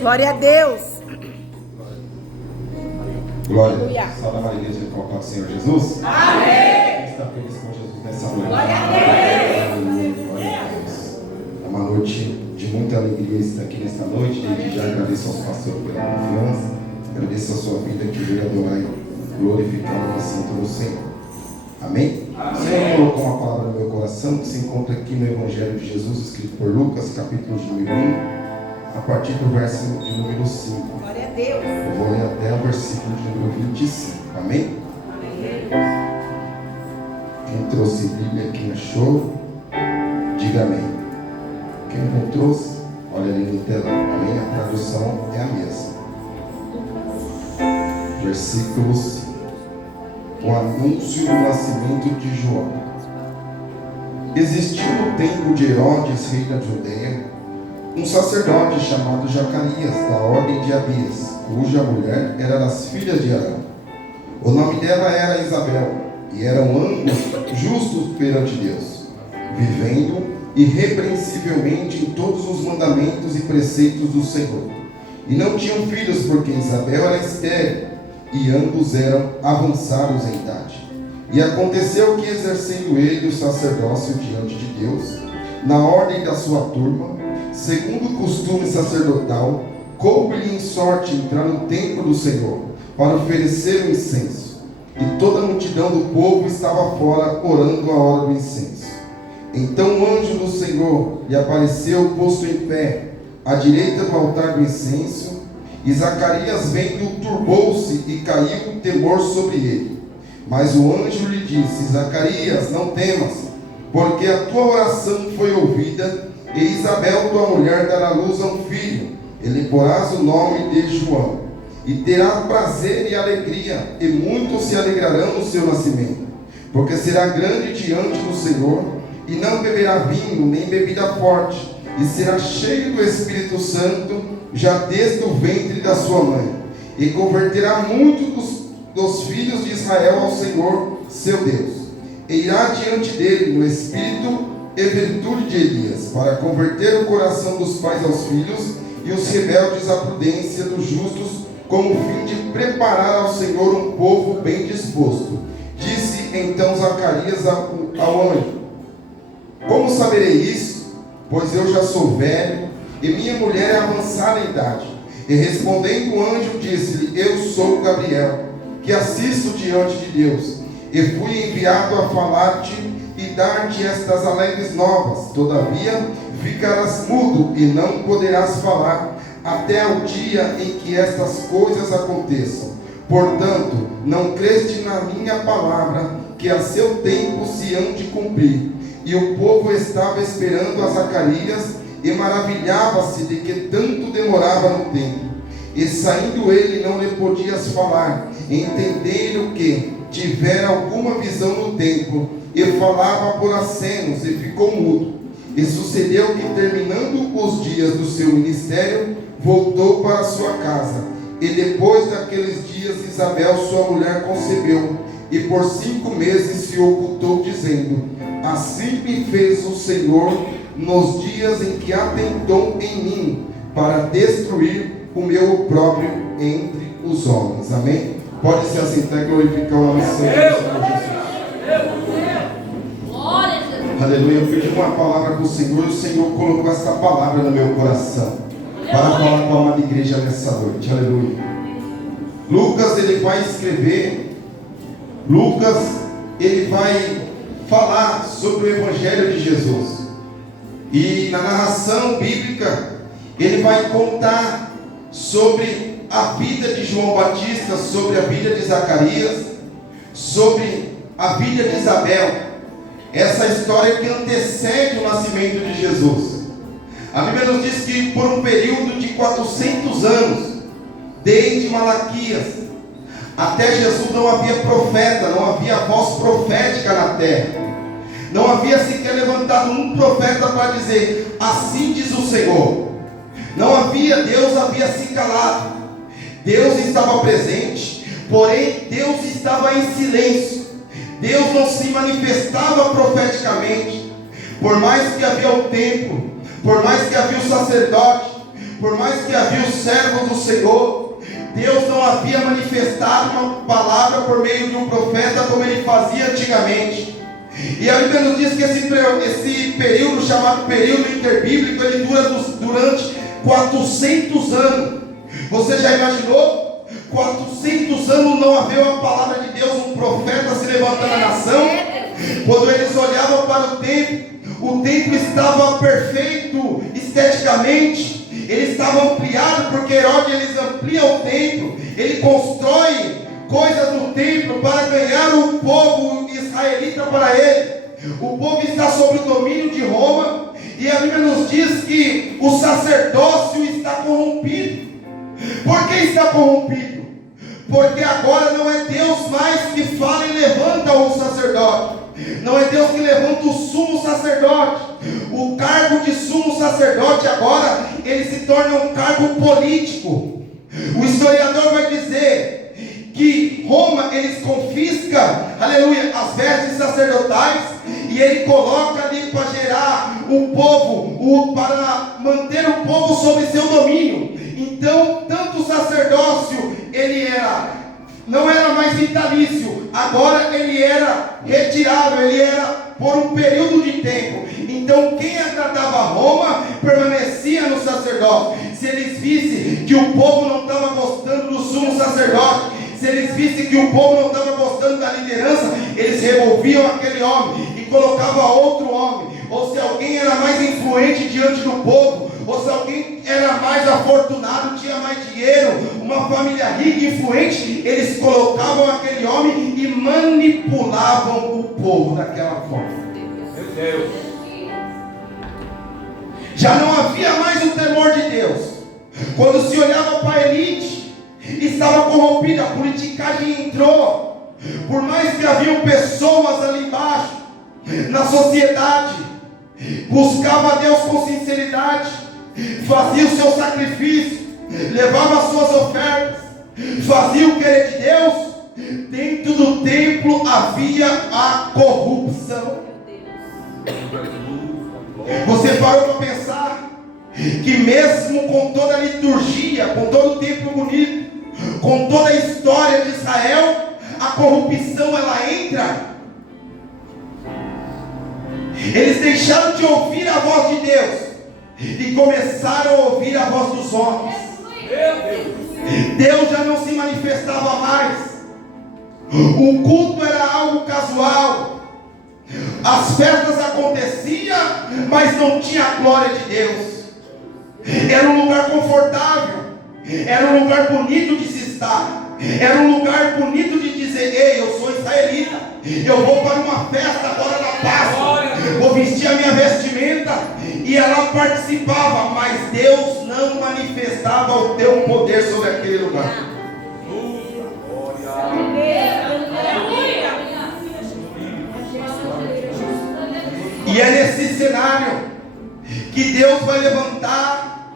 Glória a Deus. Glória. Salve a igreja com o Senhor Jesus. Amém. Está feliz com Jesus nessa noite. Glória a Deus. Glória a Deus. É uma noite de muita alegria estar aqui nesta noite. Desde já agradeço aos pastores pela confiança. Agradeço a sua vida que veio adorar e glorificar o nome santo do Senhor. Amém? O Senhor colocou uma palavra no meu coração que se encontra aqui no Evangelho de Jesus, escrito por Lucas, capítulo de número 1, a partir do verso de número 5. Glória a Deus. Eu vou ler até o versículo de número 25. Amém? Quem trouxe Bíblia, quem achou, diga amém. Quem não trouxe, olha ali no telão. Amém? A tradução é a mesma. Versículo 5. O anúncio do nascimento de João. Existiu no tempo de Herodes, rei da Judeia, um sacerdote chamado Zacarias, da ordem de Abias, cuja mulher era das filhas de Arão. O nome dela era Isabel, e eram ambos justos perante Deus, vivendo irrepreensivelmente em todos os mandamentos e preceitos do Senhor. E não tinham filhos, porque Isabel era estéril, e ambos eram avançados em idade. E aconteceu que, exercendo ele o sacerdócio diante de Deus, na ordem da sua turma, segundo o costume sacerdotal, coube-lhe em sorte entrar no templo do Senhor, para oferecer o incenso. E toda a multidão do povo estava fora, orando a hora do incenso. Então o anjo do Senhor lhe apareceu, posto em pé, à direita do altar do incenso, e Zacarias, vendo, turbou-se e caiu o temor sobre ele. Mas o anjo lhe disse: Zacarias, não temas, porque a tua oração foi ouvida, e Isabel, tua mulher, dará luz a um filho, e lhe porás o nome de João. E terá prazer e alegria, e muitos se alegrarão no seu nascimento, porque será grande diante do Senhor, e não beberá vinho, nem bebida forte, e será cheio do Espírito Santo, já desde o ventre da sua mãe, e converterá muitos dos filhos de Israel ao Senhor, seu Deus. E irá diante dele no espírito e virtude de Elias, para converter o coração dos pais aos filhos, e os rebeldes à prudência dos justos, como fim de preparar ao Senhor um povo bem disposto. Disse então Zacarias ao anjo: Como saberei isso? Pois eu já sou velho, e minha mulher é avançada em idade. E respondendo o anjo, disse-lhe: Eu sou Gabriel, que assisto diante de Deus, e fui enviado a falar-te e dar-te estas alegres novas. Todavia ficarás mudo e não poderás falar, até ao dia em que estas coisas aconteçam. Portanto, não creste na minha palavra, que a seu tempo se hão de cumprir. E o povo estava esperando a Zacarias, e maravilhava-se de que tanto demorava no tempo. E saindo ele, não lhe podias falar, entendendo que tivera alguma visão no templo, e falava por acenos, e ficou mudo. E sucedeu que, terminando os dias do seu ministério, voltou para sua casa. E depois daqueles dias, Isabel, sua mulher, concebeu, e por 5 meses se ocultou, dizendo: Assim me fez o Senhor nos dias em que atentou em mim, para destruir o meu opróbrio entre os homens. Amém? Pode se assentar e glorificar o nome santo do Senhor Jesus. Aleluia. Eu pedi uma palavra para o Senhor, e o Senhor colocou essa palavra no meu coração, para falar com a amada igreja nessa noite. Aleluia. Lucas, ele vai escrever, ele vai falar sobre o Evangelho de Jesus. E na narração bíblica, ele vai contar sobre a vida de João Batista, sobre a vida de Zacarias, sobre a vida de Isabel. Essa história que antecede o nascimento de Jesus. A Bíblia nos diz que por um período de 400 anos, desde Malaquias até Jesus, não havia profeta, não havia voz profética na terra. Não havia sequer levantado um profeta para dizer: assim diz o Senhor. Não havia, Deus havia se calado. Deus estava presente, porém Deus estava em silêncio. Deus não se manifestava profeticamente. Por mais que havia o templo, por mais que havia o sacerdote, Por mais que havia os servos do Senhor, Deus não havia manifestado uma palavra por meio de um profeta como ele fazia antigamente. E a Bíblia nos diz que esse período, chamado período interbíblico, ele dura durante 400 anos. Você já imaginou? 400 anos não havia uma palavra de Deus, um profeta se levantando na nação. Quando eles olhavam para o templo estava perfeito esteticamente. Ele estava ampliado, porque Herodes ele amplia o templo, ele constrói coisas no templo para ganhar o povo israelita para ele. O povo está sob o domínio de Roma, e a Bíblia nos diz que o sacerdócio está corrompido. Por que está corrompido? Porque agora não é Deus mais que fala e levanta o sacerdote. Não é Deus que levanta o sumo sacerdote. O cargo de sumo sacerdote agora, ele se torna um cargo político. O historiador vai dizer que Roma, eles confisca, aleluia, as vestes sacerdotais, e ele coloca ali para gerar o povo, para manter o povo sob seu domínio. Então, tanto o sacerdócio, ele não era mais vitalício, agora ele era retirável, ele era por um período de tempo. Então quem agradava Roma permanecia no sacerdócio. Se eles vissem que o povo não estava gostando do sumo sacerdote, se eles vissem que o povo não estava gostando da liderança, eles removiam aquele homem e colocavam outro homem. Ou se alguém era mais influente diante do povo, ou se alguém era mais afortunado, tinha mais dinheiro, uma família rica e influente, eles colocavam aquele homem e manipulavam o povo daquela forma. Meu Deus. Já não havia mais o temor de Deus. Quando se olhava para a elite, estava corrompida, a politicagem entrou. Por mais que haviam pessoas ali embaixo, na sociedade, buscava a Deus com sinceridade, fazia o seu sacrifício, levava as suas ofertas, fazia o querer de Deus. Dentro do templo havia a corrupção. Você parou para pensar que mesmo com toda a liturgia, com todo o templo bonito, com toda a história de Israel, a corrupção ela entra. Eles deixaram de ouvir a voz de Deus e começaram a ouvir a voz dos homens. Deus já não se manifestava mais. O culto era algo casual. As festas aconteciam, mas não tinha a glória de Deus. Era um lugar confortável, era um lugar bonito de se estar, era um lugar bonito de dizer: ei, eu sou israelita, eu vou para uma festa agora na Páscoa, vou vestir a minha vestimenta, e ela participava, mas Deus não manifestava o teu poder sobre aquele lugar. E é nesse cenário que Deus vai levantar,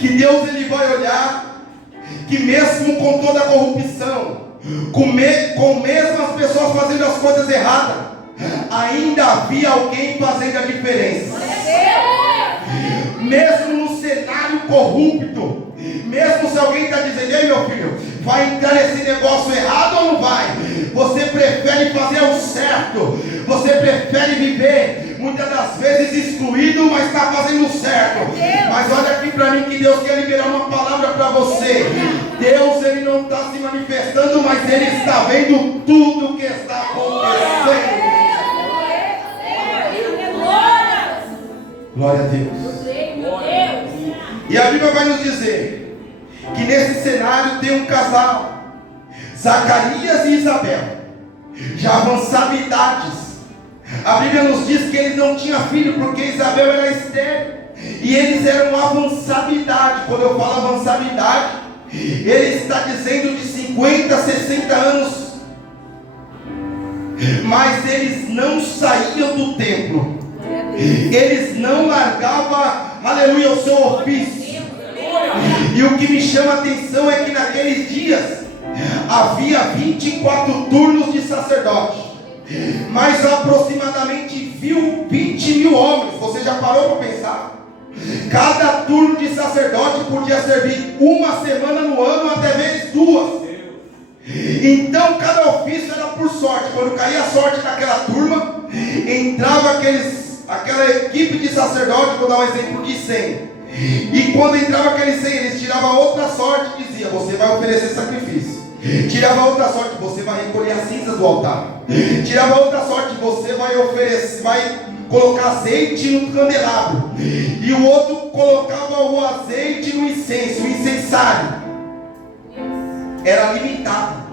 que Deus ele vai olhar, que mesmo com toda a corrupção, com mesmo as pessoas fazendo as coisas erradas, ainda havia alguém fazendo a diferença. Mesmo no cenário corrupto, mesmo se alguém está dizendo: ei meu filho, vai entrar nesse negócio errado ou não vai? Você prefere fazer o certo, você prefere viver, muitas das vezes excluído, mas está fazendo o certo. Mas olha aqui para mim, que Deus quer liberar uma palavra para você. Deus ele não está se manifestando, mas ele está vendo tudo que está acontecendo. Glória a Deus. E a Bíblia vai nos dizer que nesse cenário tem um casal, Zacarias e Isabel, já avançados em idades. A Bíblia nos diz que eles não tinham filho, porque Isabel era estéril, e eles eram avançados em idade. Quando eu falo avançado em idade, ele está dizendo de 50 a 60 anos. Mas eles não saíam do templo, eles não largavam, aleluia, o seu ofício. E o que me chama a atenção é que naqueles dias havia 24 turnos de sacerdote, mas aproximadamente 20 mil homens. Você já parou para pensar? Cada turno de sacerdote podia servir uma semana no ano, até vezes 2. Então cada ofício era por sorte. Quando caía a sorte naquela turma, entrava aquela equipe de sacerdote. Vou dar um exemplo de 100. E quando entrava aqueles 100, eles tiravam outra sorte e dizia: você vai oferecer sacrifício. Tirava outra sorte: você vai recolher as cinzas do altar. Tirava outra sorte: você vai oferecer, vai colocar azeite no candelabro. E o outro colocava o azeite no incenso, o incensário. Era limitado.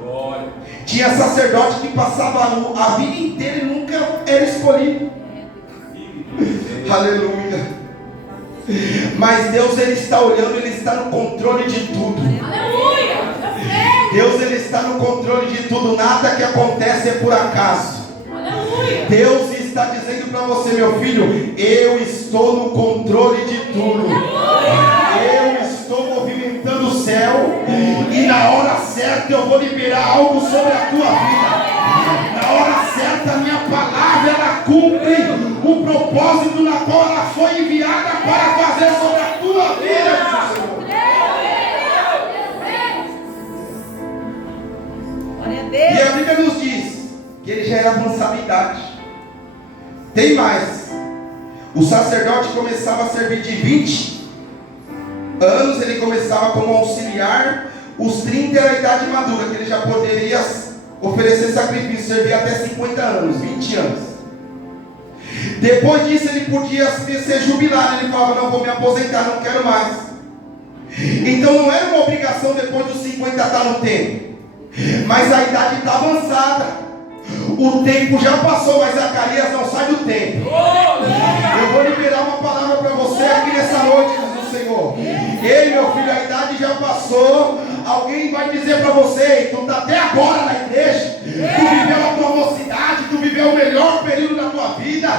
Tinha sacerdote que passava a vida inteira e nunca era escolhido. Aleluia. Mas Deus, Ele está olhando, Ele está no controle de tudo. Deus, Ele está no controle de tudo. Nada que acontece é por acaso. Deus está dizendo para você, meu filho: eu estou no controle de tudo. Eu estou movimentando o céu, e na hora certa eu vou liberar algo sobre a tua vida. Na hora certa a minha palavra, ela cumpre o propósito na qual ela foi enviada para fazer sobre a tua vida. E a Bíblia nos diz que ele já era avançado em idade. Tem mais. O sacerdote começava a servir de 20 anos, ele começava como auxiliar. Os 30 era a idade madura, que ele já poderia oferecer sacrifício, servir até 50 anos, 20 anos. Depois disso ele podia ser jubilado. Ele falava: não, vou me aposentar, não quero mais. Então não era uma obrigação depois dos 50 estar no templo, mas a idade está avançada. O tempo já passou, mas Zacarias não sai do templo. Eu vou liberar uma palavra para você aqui nessa noite, diz o Senhor. Ei, meu filho, a idade já passou. Alguém vai dizer para você: tu está até agora na igreja, tu viveu a tua mocidade, tu viveu o melhor período da tua vida.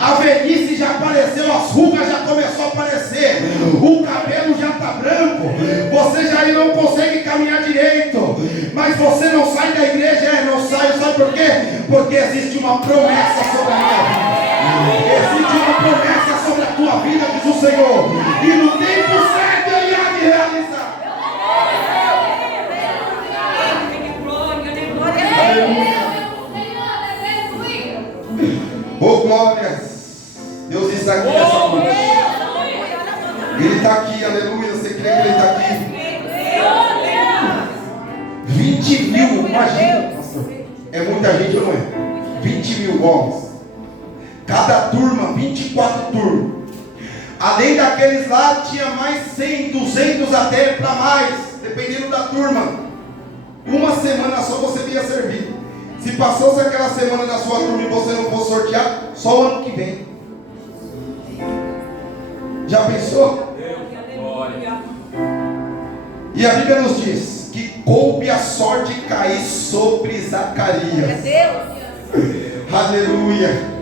A velhice já apareceu, as rugas já começou a aparecer, o cabelo já está branco, você já não consegue caminhar direito, mas você não sai da igreja. Não sai, sabe por quê? Porque existe uma promessa sobre a minha vida. Existe uma promessa sobre a tua vida, diz o Senhor, e no tempo certo Ele há de realizar. Oh, glórias! Deus está aqui nessa noite. Ele está aqui, aleluia. Você crê que Ele está aqui? 20 mil, imagina, pastor. É muita gente ou não é? 20 mil homens. Cada turma, 24 turmas. Além daqueles lá, tinha mais 100, 200 até para mais, dependendo da turma. Uma semana só você vinha servir. Se passou-se aquela semana da sua turma e você não for sorteado, só o ano que vem. Já pensou? E a Bíblia nos diz que coube a sorte cair sobre Zacarias. Aleluia.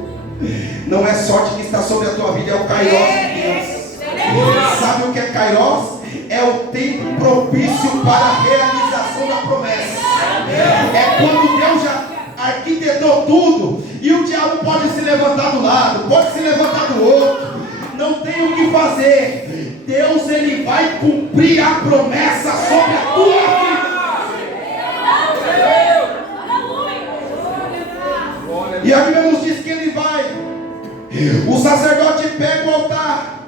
Não é sorte que está sobre a tua vida, é o Kairos de Deus. Sabe o que é Kairos? É o tempo propício para a realização da promessa. É quando Deus já arquitetou tudo e o diabo pode se levantar do lado, pode se levantar do outro, não tem o que fazer. Deus, Ele vai cumprir a promessa sobre a tua vida. E a Bíblia nos diz que Ele vai. O sacerdote pega o altar,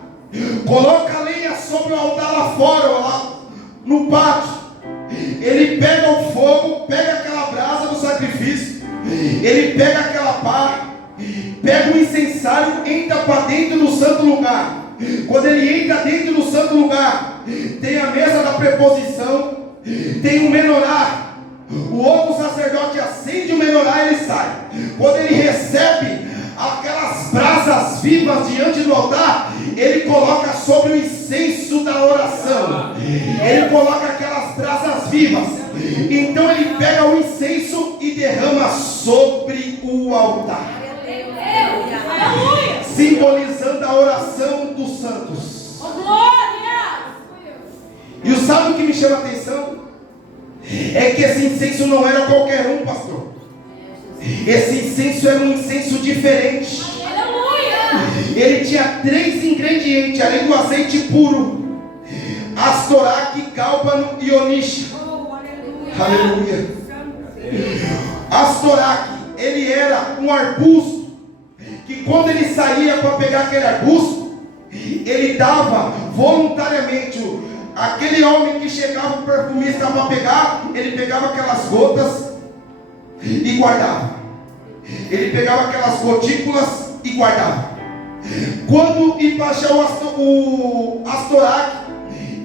coloca a lenha sobre o altar lá fora, lá no pátio. Ele pega o fogo, pega aquela brasa do sacrifício, ele pega aquela pá, pega o incensário, entra para dentro do santo lugar. Quando ele entra dentro do santo lugar, tem a mesa da preposição, tem o menorá. O outro sacerdote acende o menorá e ele sai. Quando ele recebe aquelas brasas vivas diante do altar, ele coloca sobre o incenso da oração. Ele coloca aquelas brasas vivas. Então ele pega o incenso e derrama sobre o altar, simbolizando a oração dos santos. E sabe o que me chama a atenção? É que esse incenso não era qualquer um, pastor. Esse incenso era um incenso diferente. ele tinha 3 ingredientes, além do azeite puro: Astoraque, Gálbano e Onísio. Aleluia. Astoraque, ele era um arbusto, que quando ele saía para pegar aquele arbusto, ele dava voluntariamente. Aquele homem que chegava, o perfumista, para pegar, ele pegava aquelas gotas e guardava. Ele pegava aquelas gotículas e guardava. Quando ia baixar o Astoraque,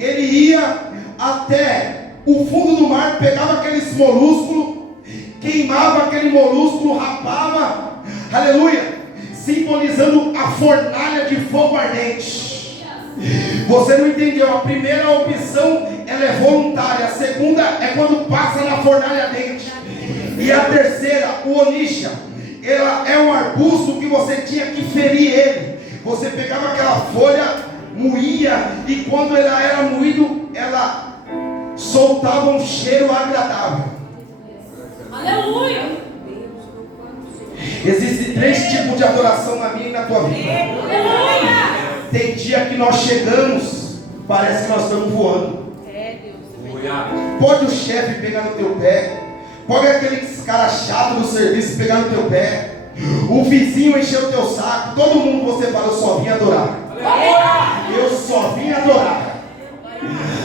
ele ia até o fundo do mar, pegava aqueles molúsculos, queimava aquele molúsculo, rapava, aleluia, simbolizando a fornalha de fogo ardente. Você não entendeu? A primeira opção, ela é voluntária. A segunda é quando passa na fornalha ardente. E a terceira, o onísio, ela é um arbusto que você tinha que ferir ele. Você pegava aquela folha, moía, e quando ela era moído, ela soltava um cheiro agradável. Aleluia! Existem 3 tipos de adoração na minha e na tua vida. Aleluia! Tem dia que nós chegamos, parece que nós estamos voando. Pode o chefe pegar no teu pé, pode aqueles cara chato do serviço pegar no teu pé, o vizinho encher o teu saco, todo mundo você fala: eu só vim adorar. Eu só vim adorar.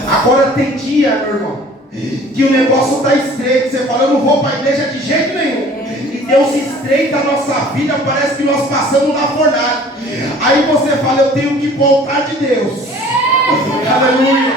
Agora tem dia, meu irmão, que o negócio está estreito. Você fala: eu não vou para a igreja de jeito nenhum. E Deus estreita a nossa vida, parece que nós passamos na fornalha. Aí você fala: eu tenho que voltar de Deus. Aleluia.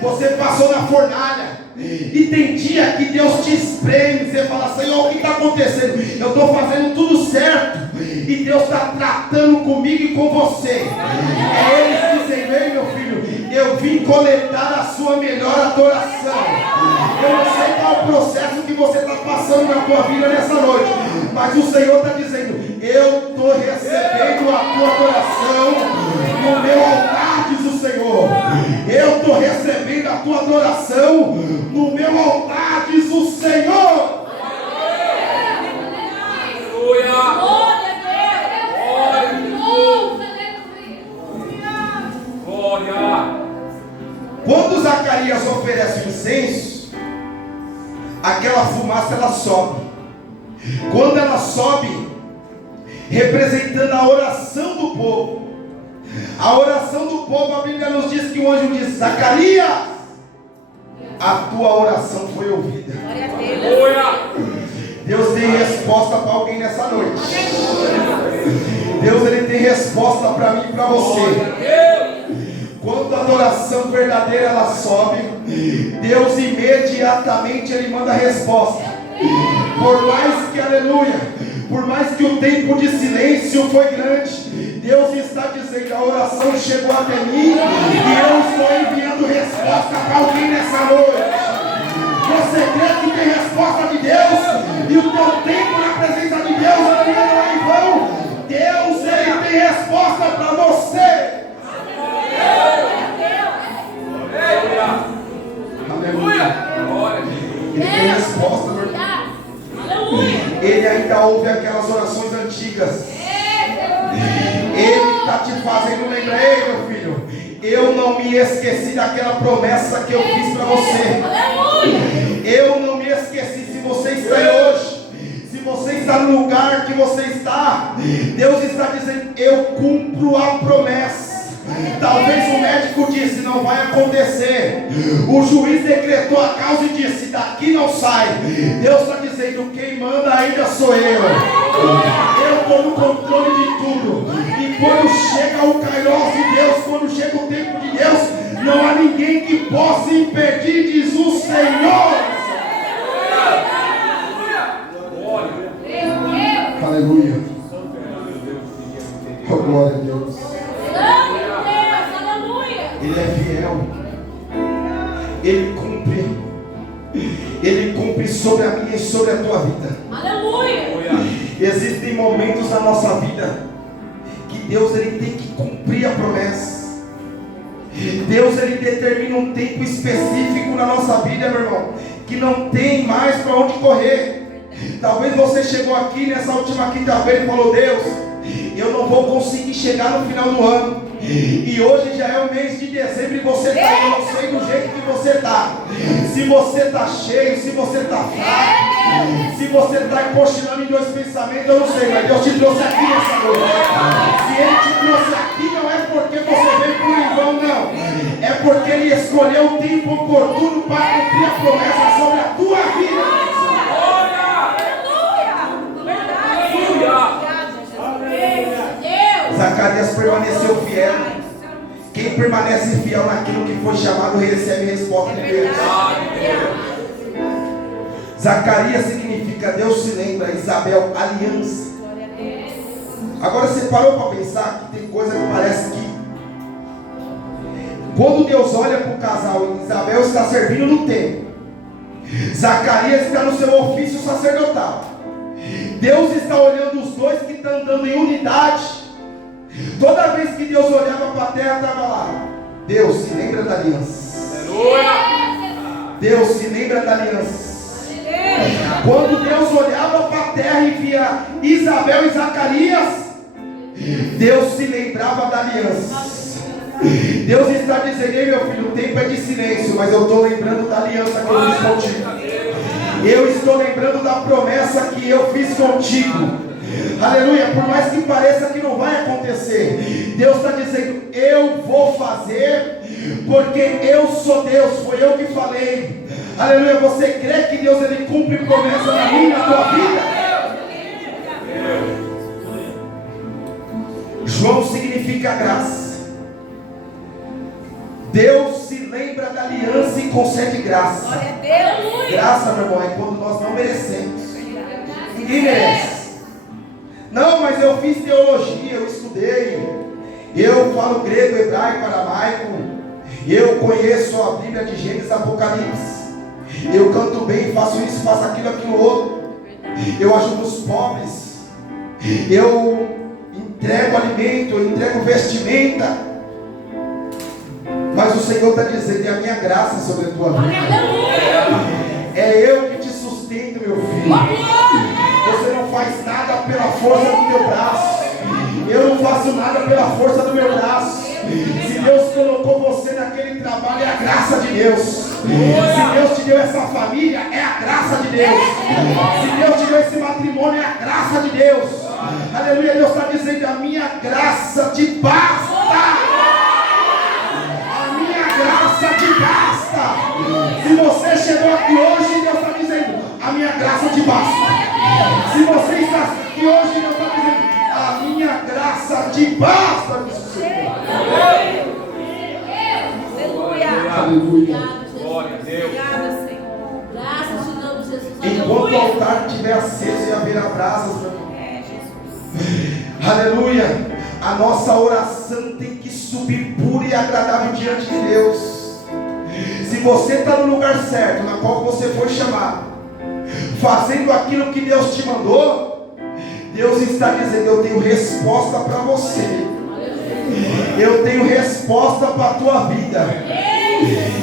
Você passou na fornalha. E tem dia que Deus te espreme. Você fala: Senhor, o que está acontecendo? Eu estou fazendo tudo certo, e Deus está tratando comigo e com você. É Ele dizendo: ei, meu filho, eu vim coletar a sua melhor adoração. Eu não sei qual o processo que você está passando na tua vida nessa noite, mas o Senhor está dizendo: eu estou recebendo a tua adoração no meu altar, diz o Senhor. Eu estou recebendo a tua adoração no meu altar, diz o Senhor. Glória a Deus! Glória! Quando Zacarias oferece o incenso, aquela fumaça ela sobe. Quando ela sobe, representando a oração do povo. A oração do povo, a Bíblia nos diz que o anjo diz: Zacarias, a tua oração foi ouvida. Deus tem resposta para alguém nessa noite. Deus, ele tem resposta para mim e para você. Quando a adoração verdadeira ela sobe, Deus imediatamente ele manda a resposta. Por mais que, aleluia, por mais que o tempo de silêncio foi grande, Deus está dizendo: a oração chegou até mim e eu estou enviando resposta para alguém nessa noite. Você crê que tem resposta de Deus? E o teu tempo na presença de Deus não é em vão. Deus, ele tem resposta para você. Aleluia. Ele tem resposta, meu irmão. Ele ainda ouve aquelas orações antigas. Ele está te fazendo lembrar: ei, meu filho, eu não me esqueci daquela promessa que eu fiz para você. Eu não me esqueci. Se você está aí hoje, se você está no lugar que você está, Deus está dizendo: eu cumpro a promessa. Talvez o médico disse: não vai acontecer. O juiz decretou a causa e disse: daqui não sai. Deus está dizendo: quem manda ainda sou eu. Eu estou no controle de tudo. E quando chega o kairos de Deus, quando chega o tempo de Deus, não há ninguém que possa impedir, diz o Senhor. Aleluia. Oh, glória a Deus. Ele é fiel. Ele cumpre sobre a minha e sobre a tua vida. Aleluia! Existem momentos na nossa vida que Deus ele tem que cumprir a promessa. Deus ele determina um tempo específico na nossa vida, meu irmão, que não tem mais para onde correr. Talvez você chegou aqui nessa última quinta-feira e falou: Deus, eu não vou conseguir chegar no final do ano. E hoje já é o mês de dezembro e você está, eu não sei do jeito que você está. Se você está cheio, se você está fraco, se você está cochilando em dois pensamentos, eu não sei, mas Deus te trouxe aqui nessa noite. Se Ele te trouxe aqui, não é porque você veio por em vão, não. É porque Ele escolheu o tempo oportuno para cumprir a promessa sobre a tua vida. Zacarias permaneceu fiel. Quem permanece fiel naquilo que foi chamado recebe resposta de Deus. Zacarias significa Deus se lembra, Isabel, aliança. Agora você parou para pensar que tem coisa que parece que quando Deus olha para o casal, Isabel está servindo no templo, Zacarias está no seu ofício sacerdotal. Deus está olhando os dois que estão andando em unidade. Toda vez que Deus olhava para a terra, estava lá. Deus se lembra da aliança. Deus se lembra da aliança. Quando Deus olhava para a terra e via Isabel e Zacarias, Deus se lembrava da aliança. Deus está dizendo: ei meu filho, o tempo é de silêncio, mas eu estou lembrando da aliança que eu fiz contigo. Eu estou lembrando da promessa que eu fiz contigo. Aleluia, por mais que pareça que não vai acontecer, Deus está dizendo: eu vou fazer, porque eu sou Deus, foi eu que falei. Aleluia, você crê que Deus ele cumpre promessa na minha e na tua vida? João significa graça. Deus se lembra da aliança e concede graça. Graça, meu irmão, é quando nós não merecemos. Ninguém merece. Não, mas eu fiz teologia, eu estudei, eu falo grego, hebraico, aramaico, eu conheço a Bíblia de Gênesis e Apocalipse, eu canto bem, faço isso, faço aquilo, aquilo outro, eu ajudo os pobres, eu entrego alimento, eu entrego vestimenta, mas o Senhor está dizendo: é a minha graça sobre a tua vida, é eu que te sustento, meu filho. Você não faz nada pela força do teu braço. Eu não faço nada pela força do meu braço. Se Deus colocou você naquele trabalho, é a graça de Deus. Se Deus te deu essa família, é a graça de Deus. Se Deus te deu esse matrimônio, é a graça de Deus. Aleluia, Deus está dizendo: a minha graça te basta. A minha graça te basta. Se você chegou aqui hoje, Deus está dizendo: a minha graça te basta. Se você está aqui hoje, Deus está dizendo: a minha graça te basta. Aleluia. Glória a Deus. Graças te damos, Jesus. Enquanto o altar estiver aceso e haverá brasas, meu irmão. Aleluia. A nossa oração tem que subir pura e agradável diante de Deus. Se você está no lugar certo, na qual você foi chamado, fazendo aquilo que Deus te mandou, Deus está dizendo: eu tenho resposta para você. Eu tenho resposta para a tua vida.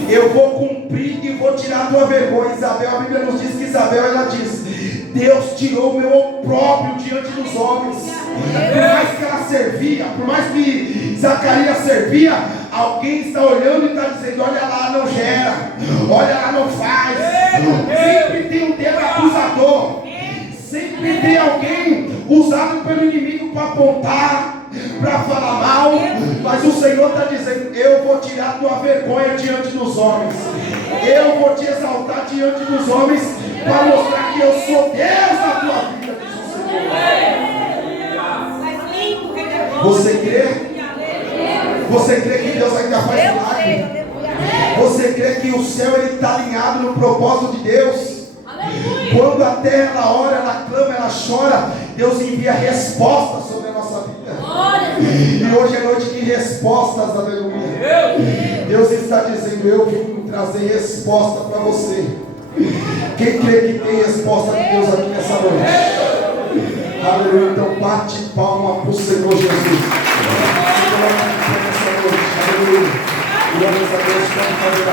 Eu vou cumprir e vou tirar a tua vergonha. Isabel, a Bíblia nos diz que Isabel, ela diz: Deus tirou o meu opróbrio diante dos homens. Por mais que ela servia, por mais que Zacarias servia, alguém está olhando e está dizendo: olha lá, não gera, olha lá, não faz. Sempre tem um dedo acusador, sempre tem alguém usado pelo inimigo para apontar, para falar mal. Mas o Senhor está dizendo: eu vou tirar a tua vergonha diante dos homens, eu vou te exaltar diante dos homens, para mostrar que eu sou Deus na tua vida. Você crê? Você crê que Deus ainda faz milagre? Você crê que o céu está alinhado no propósito de Deus? Quando a terra ela ora, ela clama, ela chora, Deus envia respostas sobre a nossa vida. E hoje é noite de respostas, aleluia. Deus está dizendo: eu vim trazer resposta para você. Quem crê que tem resposta de Deus aqui nessa noite? Aleluia. Então bate palma para o Senhor Jesus. Aleluia. Glória a Deus. Pode fazer